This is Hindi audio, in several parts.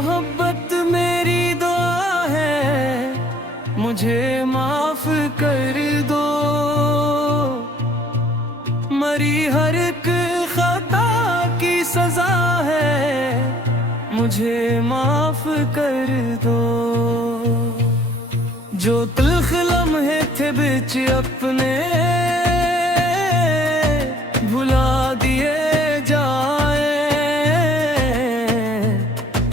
मोहब्बत मेरी दुआ है, मुझे माफ कर दो। मरी हर एक खता की सजा है, मुझे माफ कर दो। जो तल्ख लम्हे थे बीच अपने भुला दिए जाए,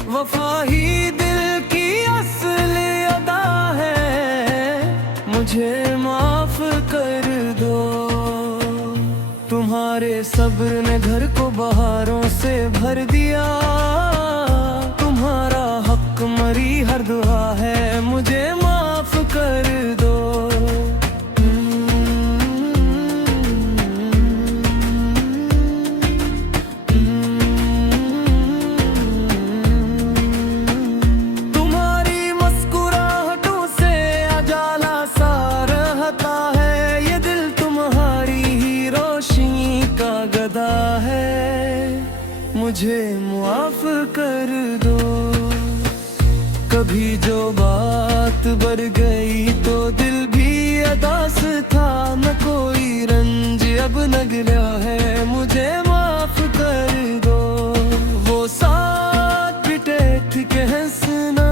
वफा ही दिल की असली अदा है, मुझे माफ कर दो। तुम्हारे सब्र ने घर को बहारों से भर दिया, तुम्हारा हक मरी हर दुआ है, मुझे माफ कर दो। तुम्हारी मुस्कुराहटों से उजाला सा रहता है, ये दिल तुम्हारी ही रोशनी का गदा है, मुझे माफ कर दो। कभी जो बात बढ़ गई तो दिल भी अदास था, न कोई रंज अब न गिला है, मुझे माफ कर दो। वो साथ बिटे थी के हंसना,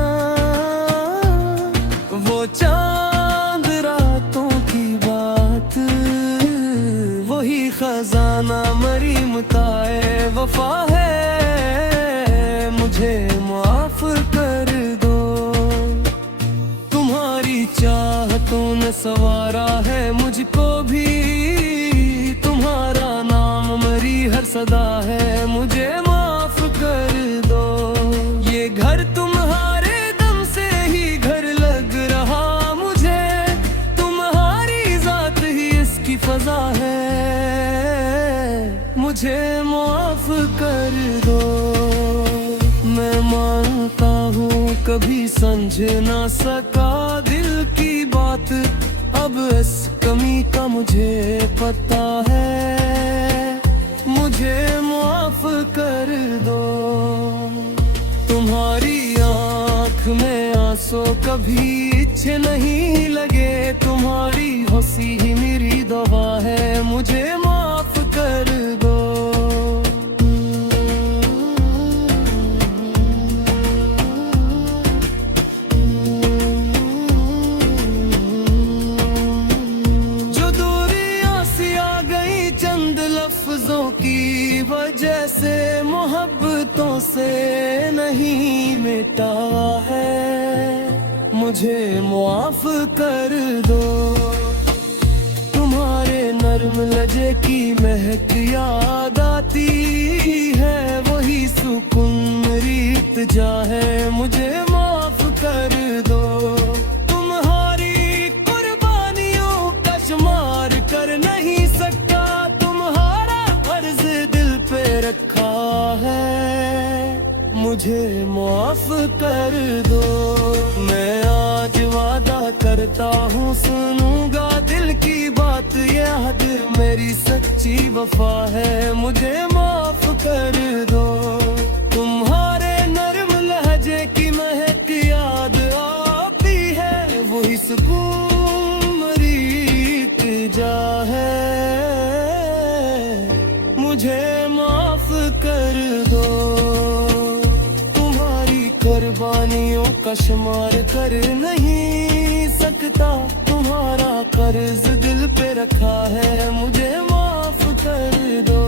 वो चांद रातों की बात, वही खजाना मरी मुताए वफा है, मुझे माफ कर दो। तुम्हारी चाहतों ने संवारा है मुझको भी, तुम्हारा नाम मरी हर सदा है, मुझे माफ कर दो। ये घर तुम्हारे दम से ही घर लग रहा मुझे, तुम्हारी जात ही इसकी फजा है, मुझे माफ कर दो। मैं मानता हूँ कभी समझ ना सका दिल की बात, अब इस कमी का मुझे पता है, मुझे माफ कर दो। तुम्हारी आँख में आंसू कभी अच्छे नहीं लगे, तुम्हारी हंसी ही मेरी दवा है, मुझे माफ कर दो। लफ्जों की वजह से मोहब्बतों से नहीं मिटा है, मुझे माफ कर दो। तुम्हारे नर्म लहजे की महक याद आती है, वही सुकून मेरी इल्तिजा है, मुझे माफ कर दो। तुम्हारी कुर्बानियों का शुमार कर नहीं सकता, रखा है, मुझे माफ कर दो। मैं आज वादा करता हूँ सुनूंगा दिल की बात, ये हद मेरी सच्ची वफा है, मुझे माफ कर दो। तुम्हारे नर्म लहजे की महक याद आती है, वही सुकून मेरी इल्तिजा है, मुझे माफ कर दो। तुम्हारी कुर्बानियों का शुमार कर नहीं सकता, तुम्हारा कर्ज दिल पे रखा है, मुझे माफ कर दो।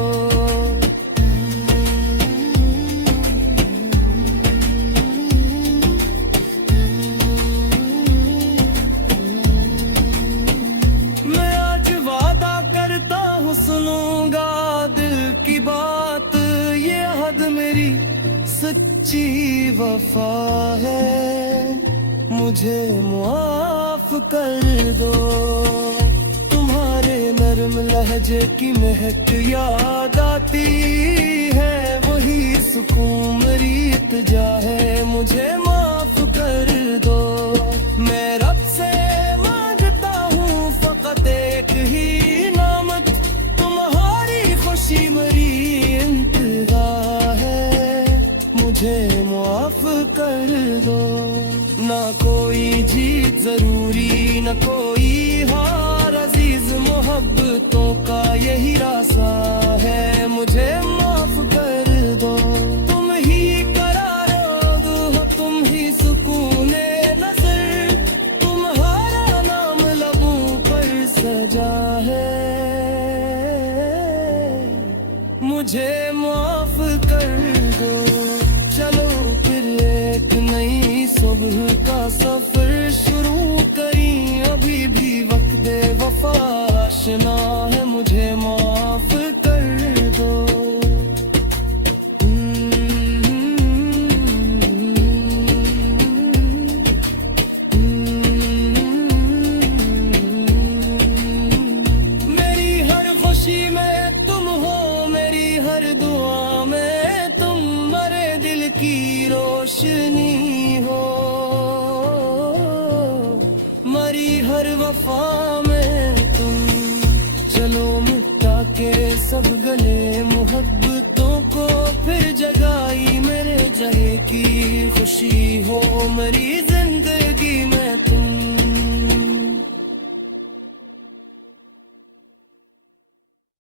मैं आज वादा करता हूँ सुनूंगा दिल की बात, ये हद मेरी सच्ची वफा है, मुझे माफ कर दो। तुम्हारे नर्म लहजे की महक याद आती है, वही सुकून मेरी इल्तिजा है, मुझे माफ कर दो। मैं रब से मांगता हूँ फकत एक ही नामत, तुम्हारी खुशी मेरी इंतज़ार है, मुझे माफ कर जरूरी न कोई हार, अजीज मोहब्बतों का यही रास्ता है, मुझे माफ कर दो। तुम ही करारो हो, तुम ही सुकूने नजर, तुम्हारा नाम लबों पर सजा है, मुझे माफ कर दो। चलो फिर एक नई सुबह का सफर शुरू करी, अभी भी वक्त वफा आशना है, मुझे माफ कर दो। मेरी हर खुशी में तुम हो, मेरी हर दुआ में तुम, मरे दिल की रोशनी हो, मरी हर वफा में तुम। चलो मिटा के सब गले मोहब्बतों को, फिर जगाई मेरे जहे की खुशी हो, मेरी जिंदगी में तुम।